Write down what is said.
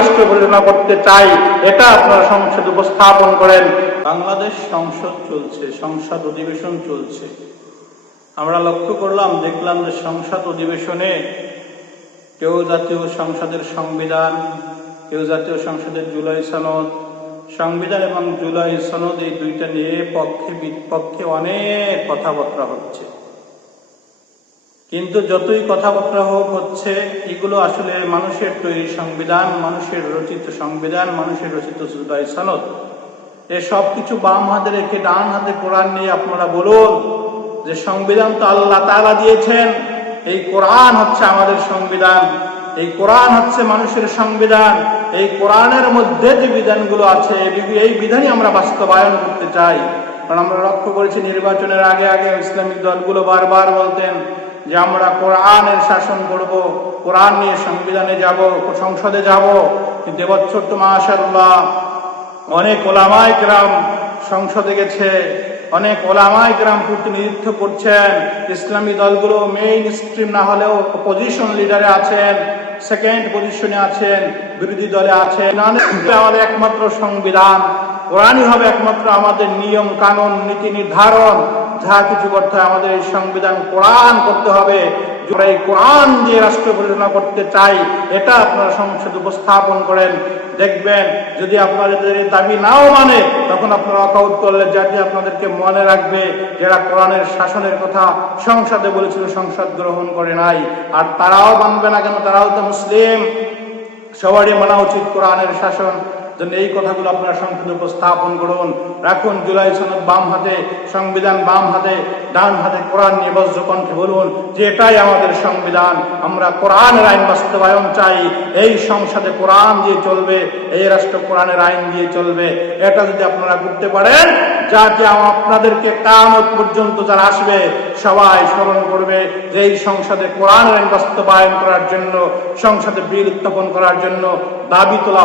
রাষ্ট্র পরিচালনা করতে চাই, এটা আপনারা সংসদে উপস্থাপন করেন। বাংলাদেশ সংসদ চলছে, সংসদ অধিবেশন চলছে। আমরা লক্ষ্য করলাম, দেখলাম যে সংসদ অধিবেশনে কেউ জাতীয় সংসদের সংবিধান, কেউ জাতীয় সংসদের জুলাই সনদ, সংবিধান এবং জুলাই সনদ এই দুইটা নিয়ে পক্ষে বিপক্ষে অনেক কথাবার্তা হচ্ছে। কিন্তু যতই কথাবার্তা হচ্ছে, এগুলো আসলে মানুষের তৈরি সংবিধান, মানুষের রচিত সংবিধান, মানুষের রচিত জুলাই সনদ। সব কিছু বাম হাতে রেখে ডান হাতে কোরআন নিয়ে আপনারা বলুন যে সংবিধান তো আল্লাহ তাআলা দিয়েছেন, এই কোরআন হচ্ছে আমাদের সংবিধান, এই কোরআন হচ্ছে মানুষের সংবিধান, এই কোরআনের মধ্যে যে বিধানগুলো আছে এই বিধানই আমরা বাস্তবায়ন করতে চাই। কারণ আমরা লক্ষ্য করেছি নির্বাচনের আগে আগে ইসলামিক দলগুলো বারবার বলতেন যে আমরা কোরআনের শাসন করব, কোরআন নিয়ে সংবিধানে যাব, সংসদে যাব। কিন্তু এবছর তো মাশাআল্লাহ অনেক ওলামায়ে কেরাম সংসদে গেছে, অনেক ওলামায়ে কেরাম প্রতিনিধিত্ব করছেন। ইসলামী দলগুলো মেইন স্ট্রিম না হলেও অপোজিশন লিডারে আছেন, সেকেন্ড পজিশনে আছেন, বিরোধী দলে আছেন। আমাদের একমাত্র সংবিধান কোরআনই হবে একমাত্র আমাদের নিয়ম কানুন নীতি নির্ধারণ। যা কিছু করতে হয় আমাদের এই সংবিধান কোরআন করতে হবে। আমরা এই কোরআন দিয়ে রাষ্ট্র পরিচালনা করতে চাই, এটা আপনারা সংসদে উপস্থাপন করেন। দেখবেন যদি আপনাদের দাবি নাও মানে, তখন আপনারা ওয়াকআউট করলে জাতি আপনাদেরকে মনে রাখবে যারা কোরআনের শাসনের কথা সংসদে বলেছিল, সংসদ গ্রহণ করে নাই। আর তারাও মানবে না কেন? তারাও তো মুসলিম, সবারই মানা উচিত কোরআনের শাসন। এই কথাগুলো আপনারা সংসদে উপস্থাপন করুন। রাখুন জুলাই সনদ বাম হাতে, সংবিধান বাম হাতে, ডান হাতে কোরআন নিয়ে বজ্রকণ্ঠে বলুন যে এটাই আমাদের সংবিধান, আমরা কোরআনের আইন বাস্তবায়ন চাই, এই সংসদে কোরআন দিয়ে চলবে, এই রাষ্ট্র কোরআনের আইন দিয়ে চলবে। এটা যদি আপনারা করতে পারেন, যাতে আপনাদেরকে কিয়ামত পর্যন্ত যারা আসবে সবাই স্মরণ করবে যে এই সংসদে কোরআনের আইন বাস্তবায়ন করার জন্য, সংসদে বিল উত্থাপন করার জন্য দাবি তোলা